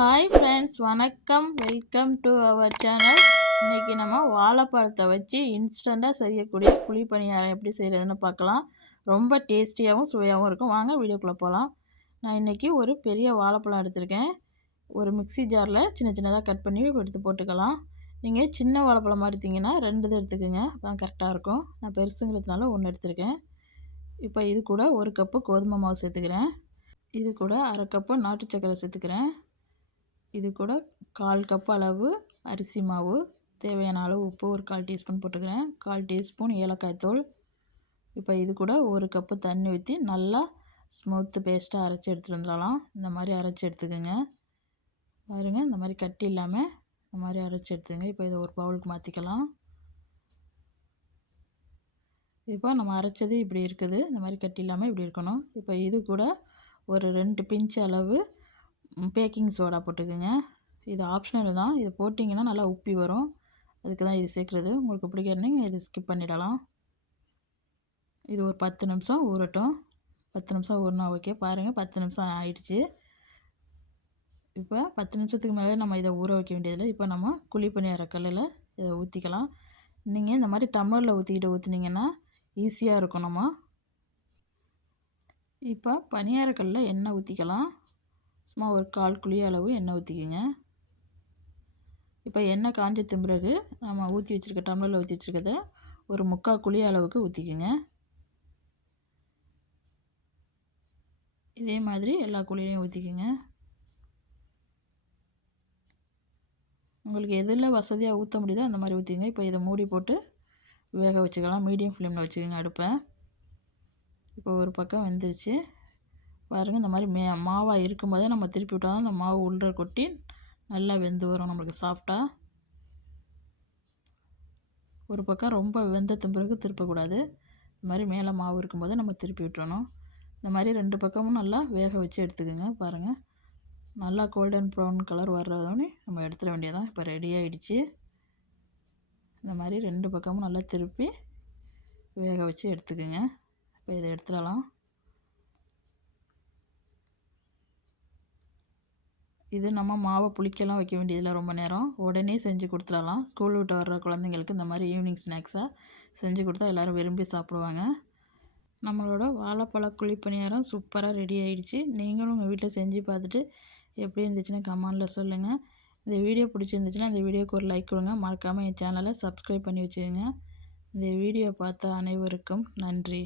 Hi friends, வணக்கம். Welcome to our channel. இன்றைக்கி நம்ம வாழைப்பழத்தை வச்சு இன்ஸ்டண்ட்டாக செய்யக்கூடிய குழிப்பணியாரம் எப்படி செய்கிறதுன்னு பார்க்கலாம். ரொம்ப டேஸ்டியாகவும் சுவையாகவும் இருக்கும். வாங்க வீடியோக்குள்ளே போகலாம். நான் இன்றைக்கி ஒரு பெரிய வாழைப்பழம் எடுத்திருக்கேன். ஒரு மிக்ஸி ஜாரில் சின்ன சின்னதாக கட் பண்ணி எடுத்து போட்டுக்கலாம். நீங்கள் சின்ன வாழைப்பழமாக எடுத்திங்கன்னா 2 இது எடுத்துக்கோங்க, அதான் கரெக்டாக இருக்கும். நான் பெருசுங்கிறதுனால 1 எடுத்திருக்கேன். இப்போ இது கூட 1 கப்பு கோதுமை மாவு சேர்த்துக்கிறேன். இது கூட அரை கப்பு நாட்டு சர்க்கரை சேர்த்துக்கிறேன். இது கூட 1/4 கப் அளவு அரிசி மாவு, தேவையான அளவு உப்பு, ஒரு 1/4 டீஸ்பூன் போட்டுக்கிறேன். 1/4 டீஸ்பூன் ஏலக்காய் தூள். இப்போ இது கூட 1 கப்பு தண்ணி ஊற்றி நல்லா ஸ்மூத்து பேஸ்ட்டாக அரைச்சி எடுத்துகிட்டு வந்துடலாம். இந்த மாதிரி அரைச்சி எடுத்துக்கோங்க. பாருங்கள், இந்த மாதிரி கட்டி இல்லாமல் இந்த மாதிரி அரைச்சி எடுத்துங்க. இப்போ இதை ஒரு பவுலுக்கு மாற்றிக்கலாம். இப்போ நம்ம அரைச்சது இப்படி இருக்குது. இந்த மாதிரி கட்டி இல்லாமல் இப்படி இருக்கணும். இப்போ இது கூட ஒரு 2 பிஞ்ச் அளவு பேக்கிங் சோடா போட்டுக்கோங்க. இது ஆப்ஷனல் தான். இது போட்டிங்கன்னா நல்லா உப்பி வரும். அதுக்கு தான் இது சேர்க்குறது. உங்களுக்கு பிடிக்கிறீங்க இது ஸ்கிப் பண்ணிடலாம். இது ஒரு 10 நிமிஷம் ஊறட்டும். 10 நிமிஷம் ஊறினா ஓகே. பாருங்கள், 10 நிமிஷம் ஆயிடுச்சு. இப்போ 10 நிமிஷத்துக்கு மேலே நம்ம இதை ஊற வைக்க வேண்டியதில்லை. இப்போ நம்ம குழிப்பணியார கல்லில் இதை ஊற்றிக்கலாம். நீங்கள் இந்த மாதிரி டம்ளரில் ஊற்றினீங்கன்னா ஈஸியாக இருக்கும். நம்ம இப்போ பணியாரக்கல்லில் எண்ணெய் ஊற்றிக்கலாம். சும்மா ஒரு 1/4 குழி அளவு எண்ணெய் ஊற்றிக்கோங்க. இப்போ எண்ணெய் காஞ்ச பிறகு நம்ம ஊற்றி வச்சுருக்க டம்ளரில் ஊற்றி வச்சுருக்கத ஒரு 3/4 குழி அளவுக்கு ஊற்றிக்கோங்க. இதே மாதிரி எல்லா குழியிலையும் ஊற்றிக்கோங்க. உங்களுக்கு எதில் வசதியாக ஊற்ற முடியுதோ அந்த மாதிரி ஊற்றிக்கோங்க. இப்போ இதை மூடி போட்டு வேக வச்சுக்கலாம். மீடியம் ஃப்ளேமில் வச்சுக்கோங்க அடுப்பை. இப்போ ஒரு பக்கம் வெந்துருச்சு. பாருங்கள், இந்த மாதிரி மாவாக இருக்கும்போதே நம்ம திருப்பி விட்டால் தான் அந்த மாவு உள்ளே கொட்டி நல்லா வெந்து வரும் நம்மளுக்கு சாஃப்டாக. ஒரு பக்கம் ரொம்ப வெந்தத்தின் பிறகு திருப்பக்கூடாது. இந்த மாதிரி மேலே மாவு இருக்கும்போதே நம்ம திருப்பி விட்டுறணும். இந்த மாதிரி 2 பக்கமும் நல்லா வேக வச்சு எடுத்துக்கோங்க. பாருங்கள், நல்லா கோல்டன் ப்ரௌன் கலர் வர்றதோடனே நம்ம எடுத்துட வேண்டியதான். இப்போ ரெடி ஆகிடுச்சு. இந்த மாதிரி 2 பக்கமும் நல்லா திருப்பி வேக வச்சு எடுத்துக்கோங்க. இப்போ இதை எடுத்துடலாம். இது நம்ம மாவை புளிக்கலாம் வைக்க வேண்டியதில்லை ரொம்ப நேரம். உடனே செஞ்சு கொடுத்துடலாம். ஸ்கூல் விட்டு வர்ற குழந்தைங்களுக்கு இந்த மாதிரி ஈவினிங் ஸ்நாக்ஸாக செஞ்சு கொடுத்தா எல்லோரும் விரும்பி சாப்பிடுவாங்க. நம்மளோட வாழைப்பழ குழிப்பணியாரம் சூப்பராக ரெடி ஆகிடுச்சு. நீங்களும் உங்கள் வீட்டில் செஞ்சு பார்த்துட்டு எப்படி இருந்துச்சுன்னு கமெண்டில் சொல்லுங்கள். இந்த வீடியோ பிடிச்சிருந்துச்சுன்னா இந்த வீடியோக்கு ஒரு லைக் கொடுங்க. மறக்காமல் என் சேனலை சப்ஸ்கிரைப் பண்ணி வச்சுக்கோங்க. இந்த வீடியோ பார்த்த அனைவருக்கும் நன்றி.